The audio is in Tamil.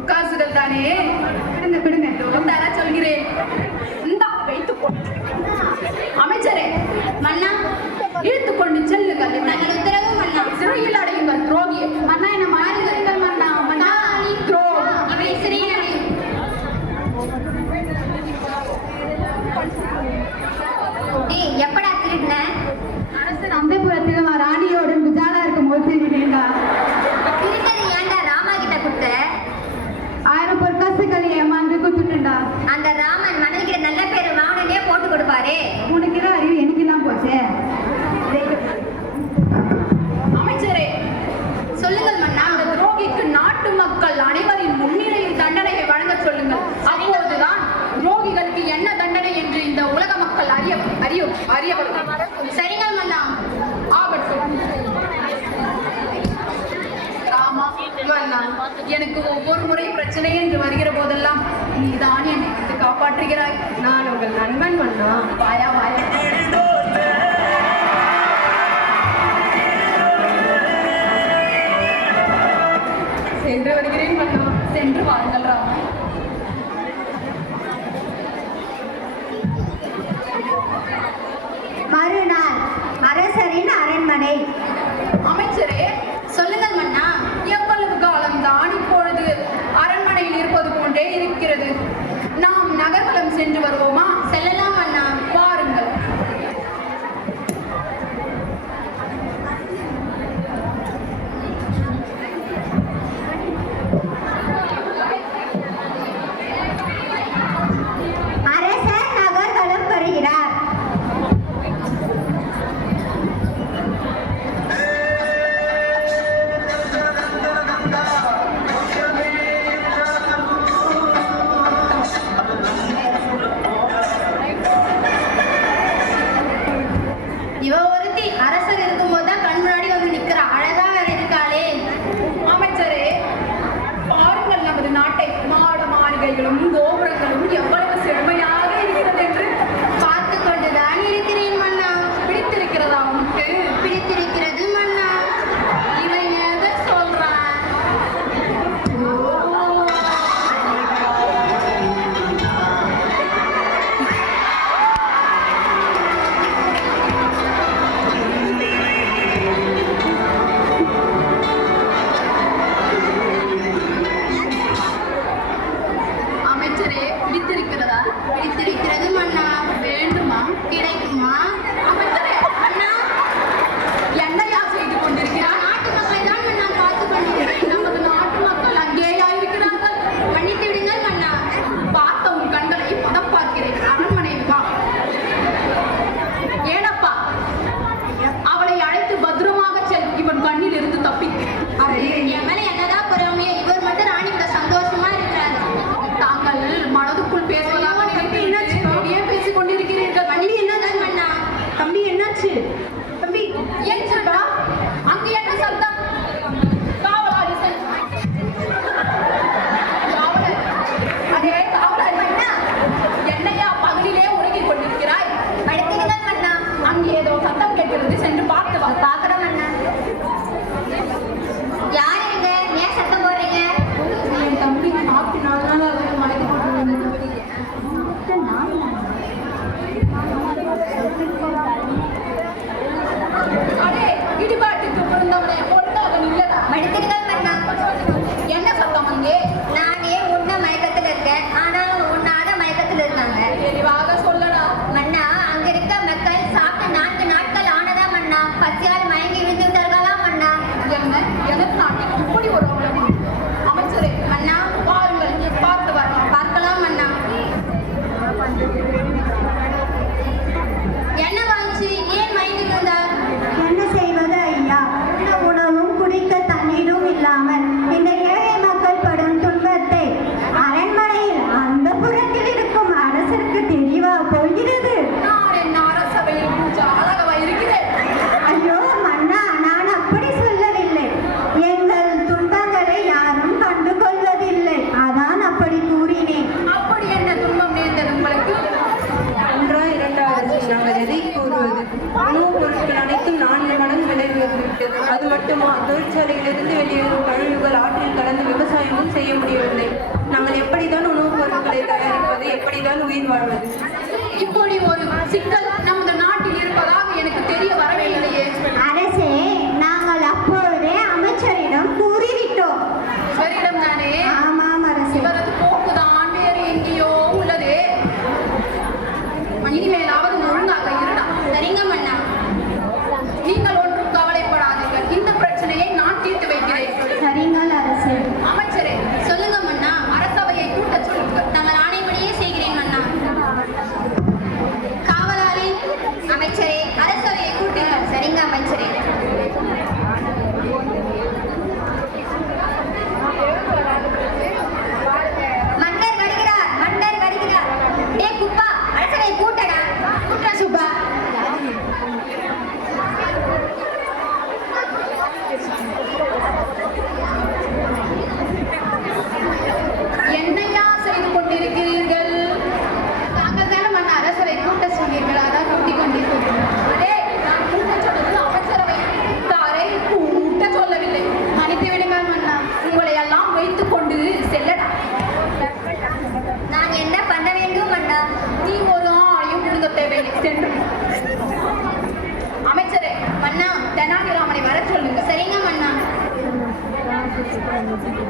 பொற்காசுகள் தானே? விடுங்க விடுங்க. தர சொல்கிறேன். இந்தா வைத்துக்கொள். அமைச்சரே மன்னா இழுத்துக்கொள். れ ஒவ்வொரு முறை பிரச்சனை என்று வருகிற போதெல்லாம் நீதான் என்னை விட்டு காப்பாற்றுகிறாய். நான் உங்கள் நண்பன் மன்னா. வாயா வாயா. சென்று வருகிறேன் மன்னா. சென்று வாருங்கள் y el amigo മടുത്തിരുന്ന அது மட்டுமா தொழிற்சாலையிலிருந்து வெளியேறும் கழிவுகள் ஆற்றில் கலந்து விவசாயமும் செய்ய முடியவில்லை. நாங்கள் எப்படிதான் உணவுப் பொருட்களை தயாரிப்பது எப்படிதான் உயிர் வாழ்வது? இப்படி ஒரு சிக்கல் அமைச்சரின் friend, let's take a